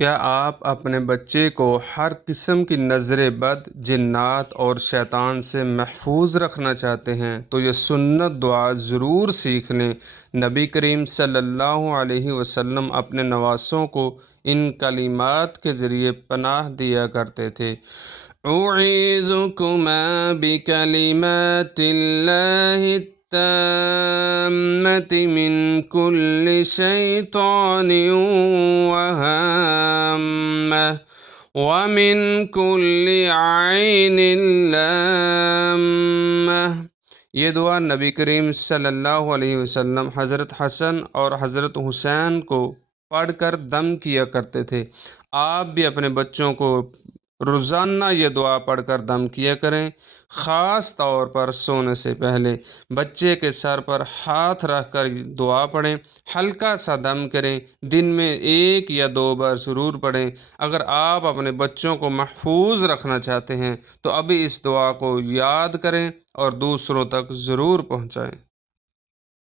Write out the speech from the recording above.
کیا آپ اپنے بچے کو ہر قسم کی نظر بد، جنات اور شیطان سے محفوظ رکھنا چاہتے ہیں تو یہ سنت دعا ضرور سیکھ لیں۔ نبی کریم صلی اللہ علیہ وسلم اپنے نواسوں کو ان کلمات کے ذریعے پناہ دیا کرتے تھے۔ اعیذکما بکلمات اللہ التامۃ من کل شیطان وہامہ ومن کل عین لامہ۔ یہ دعا نبی کریم صلی اللہ علیہ وسلم حضرت حسن اور حضرت حسین کو پڑھ کر دم کیا کرتے تھے۔ آپ بھی اپنے بچوں کو روزانہ یہ دعا پڑھ کر دم کیا کریں، خاص طور پر سونے سے پہلے۔ بچے کے سر پر ہاتھ رکھ کر دعا پڑھیں، ہلکا سا دم کریں، دن میں 1 یا 2 بار ضرور پڑھیں۔ اگر آپ اپنے بچوں کو محفوظ رکھنا چاہتے ہیں تو ابھی اس دعا کو یاد کریں اور دوسروں تک ضرور پہنچائیں۔